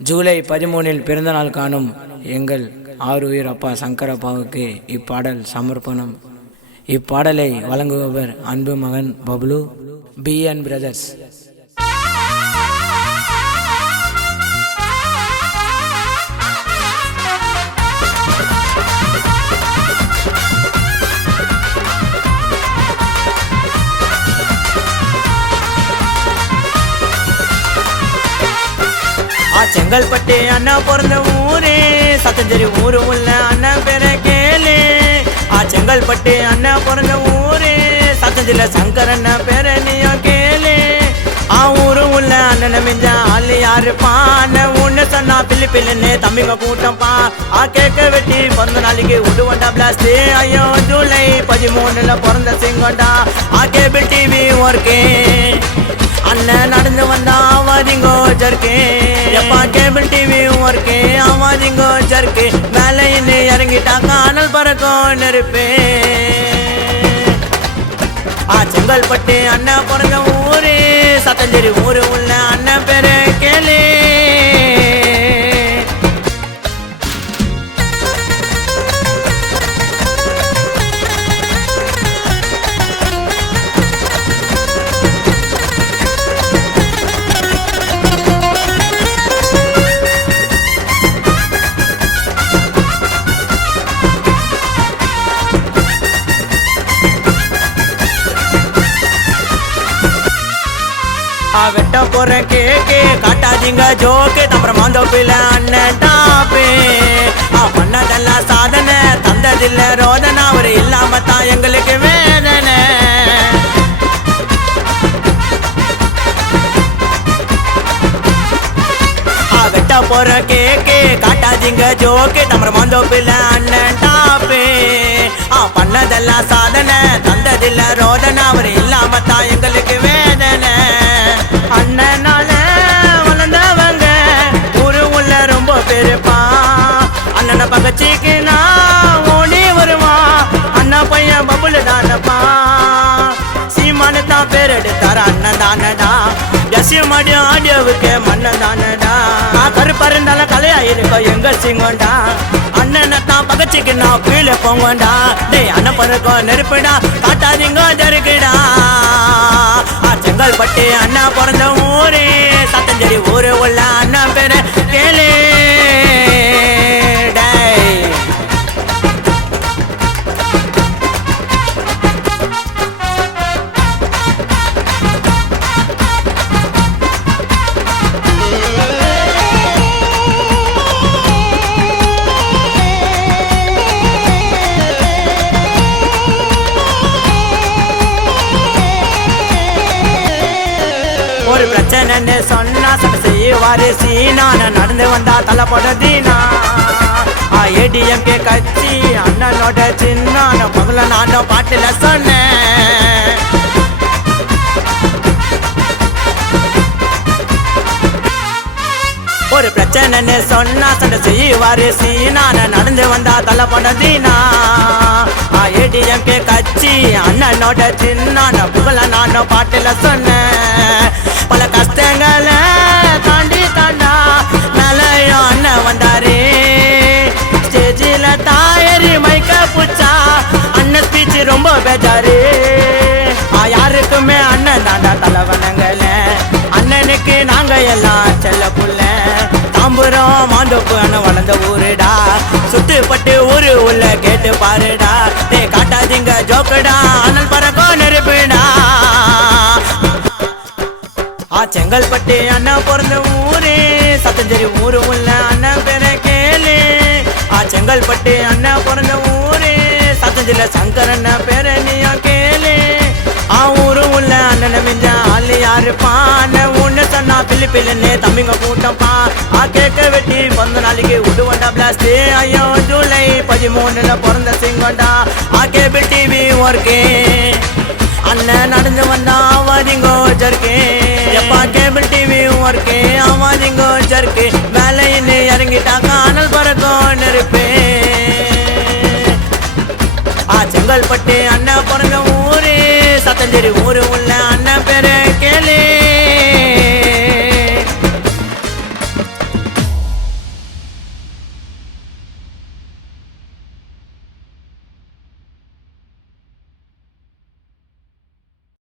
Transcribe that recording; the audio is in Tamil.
ஜூலை 13 பிறந்தநாள் காணும் எங்கள் ஆருயிர் அப்பா சங்கரப்பாவுக்கு இப்பாடல் சமர்ப்பணம். இப்பாடலை வழங்குபவர் அன்பு மகன் பப்ளு BN பிரதர்ஸ். செங்கல்பட்டு அண்ணா பிறந்த ஊரு, சத்தஞ்சேரி ஊரு உள்ள அண்ணன் பேரை கேளு. செங்கல்பட்டு அண்ணா பிறந்த ஊரு, சத்தஞ்சேரியில சங்கர் அண்ணன் பேரை நீயும் கேளு. ஊரு உள்ள அண்ணனை மிஞ்ச ஆளு யாருப்பான் ஒன்னு சொன்னா பில்லு பில்லுன்னு தம்பிங்க கூட்டம்பா. கேக்க வெட்டி பிறந்த நாளைக்கு விடுவண்டா பிளாஸ்ட். ஐயோ ஜூலை 13 பிறந்த சிங்கண்டா. கேபிள் டிவி ஒர்க்கு அண்ணன் நடந்து வந்தா ஆவாதிங்கோ ஜர்க்கு. எப்பா கேபிள் டிவி ஒர்க்கு ஆவாதிங்கோ ஜர்க்கு. மேலே இன்னும் இறங்கிட்டாக்கா அனல் பறக்கும் நெருப்பு. செங்கல்பட்டு அண்ணா பிறந்த ஊரு, சத்தஞ்சேரி ஊரு உள்ள அண்ணன் பேரு கேளு. வெட்ட போற கேக்கு காட்டாதீங்க ஜோக்கு. அப்புறம் மாந்தோப்பில அண்ணன் டாப்பு. பண்ணதெல்லாம் சாதனை தந்ததில்ல ரோதனை. அவர் இல்லாம தான் எங்களுக்கு வேதனை. வெட்ட போற கேக்கு காட்டாதீங்க ஜோக்கு. அப்புறம் மாந்தோப்பில அண்ணன் டாப்பு. பண்ணதெல்லாம் சாதனை தந்ததில்ல ரோதனை. அவர் இல்லாம தான் எங்களுக்கு வேதனை. அண்ணனால வளர்ந்தவங்க ஊரு உள்ள ரொம்ப பெருப்பா. அண்ணனை பகச்சிக்குனா ஓடி வருவான். அண்ணா பையன் பபுல தானப்பா. சீமானு தான் பேர் எடுத்தார அண்ணன் தானடா. யசியமாடி ஆடியோவுக்கு மண்ணன் தானடா. கருப்பா இருந்தாலும் கலையாயிருக்கோம் எங்க சிங்கோண்டா. அண்ணனை தான் பகச்சிக்குனா கீழே போங்கண்டா. டேய் அண்ணன் பறக்கும் நெருப்புடா காட்டாதீங்க ஜருக்குடா. செங்கல்பட்டு அண்ணா பிறந்த ஊரு, சத்தஞ்சேரி ஊரு உள்ள அண்ணா பேரு கேளு. ஒரு பிரச்சனைன்னு சொன்னா சட்ட செய்வாரு சீனா. நடந்து வந்தா தலைப்படதீனா. ADMK கட்சி அண்ணனோட சின்ன முதல்ல நானும் பாட்டுல சொன்னேன். ஒரு பிரச்சனைன்னு சொன்னா சட்ட செய்வாரு சீனா. நடந்து வந்தா தலைப்படதீனா. ADMK கட்சி அண்ணனோட சின்ன புகழ நானும் பாட்டுல சொன்னேன். பல கஷ்டங்களை தாண்டி தாண்டா மேலையோ அண்ணன் வந்தாரு. ஸ்டேஜில் தாயறி மைக்க புச்சா அண்ணன் ஸ்பீச் ரொம்ப பேஜாரு. யாருக்குமே அண்ணன் தாண்டா தலைவனங்கள. அண்ணனுக்கு நாங்க எல்லாம் செல்ல புள்ள. தாம்பூரம் மாந்தோப்பு அண்ணன் வளர்ந்த ஊருடா. சுட்டுப்பட்டு ஊரு உள்ள கேட்டு பாருடா. காட்டாதீங்க ஜோக்குடா அனல் பறக்கும் நெருப்புடா. செங்கல்பட்டு அண்ணா பிறந்த ஊரு, சத்தஞ்சேரி ஊரு உள்ள அண்ணன் பேரை கேளு. செங்கல்பட்டு அண்ணா பிறந்த ஊரு, சத்தஞ்சேரியில சங்கர் அண்ணன் பேரை நீயும் கேளு. ஊரு உள்ள அண்ணனை மிஞ்ச ஆளு யாருப்பான் ஒன்னு சொன்னா பில்லு பில்லுன்னு தம்பிங்க கூட்டம்பா. கேக்க வெட்டி பிறந்த நாளைக்கு விடுவண்டா பிளாஸ்ட். ஐயோ ஜூலை 13 பிறந்த சிங்கண்டா. கேபிள் டிவி ஒர்க்கு அண்ணன் நடந்து வந்தா ஆவாதிங்கோ ஜர்க்கு. எப்பா கேபிள் டிவி ஒர்க்கு ஆவாதிங்கோ ஜர்க்கு. மேலே இன்னும் இறங்கிட்டாக்கா அனல் பறக்கும் நெருப்பு. செங்கல்பட்டு அண்ணா பிறந்த ஊரு, சத்தஞ்சேரி ஊரு உள்ள